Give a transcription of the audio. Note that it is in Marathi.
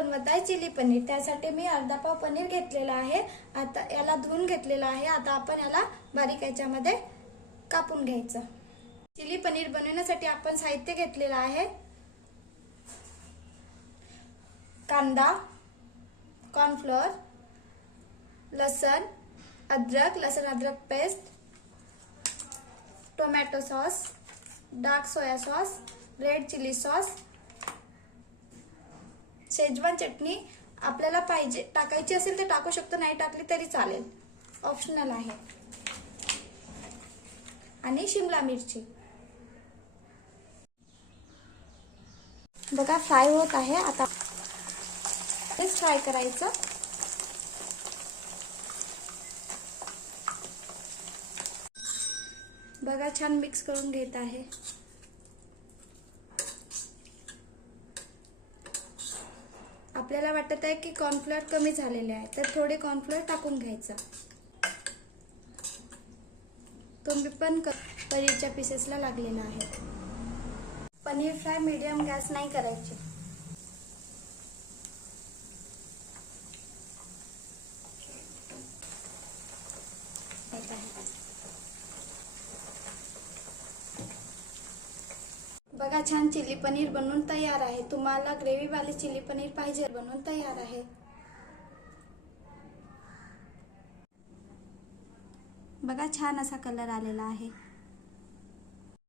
बनवत आहे चिली पनीर। त्यासाठी मी अर्धा पाव पनीर घेतलेला आहे। आता याला धुवून घेतलेला आहे। आता आपण याला बारीक याच्यामध्ये कापून घ्यायचं। चिली पनीर बनवण्यासाठी आपण साहित्य घेतलेलं आहे, कांदा, कॉर्नफ्लोअर, लसूण अदरक paste, tomato sauce, dark soya sauce, red chilli sauce, Schezwan चटणी आपल्याला पाहिजे टाकायची असेल तर टाकू शकतो, नाही टाकली तरी चालेल, ऑप्शनल आहे, आणि शिमला मिरची। बघा फ्राय होत आहे। आता हेच फ्राय करायचं। बघा छान मिक्स करून घेत आहे। आपल्याला वाटत आहे की कॉर्नफ्लोअर कमी झालेले आहे, तर थोडे कॉर्नफ्लोअर टाकून घ्यायचं। तुम्ही पण पनीरच्या पीसेसला लागलेला आहे। पनीर फ्राय मीडियम गॅस नाही करायची। बघा छान चिली पनीर बनवून तयार आहे। तुम्हाला ग्रेव्ही वाले चिली पनीर पाहिजे, बनवून तयार आहे। बघा छान असा कलर आलेला आहे।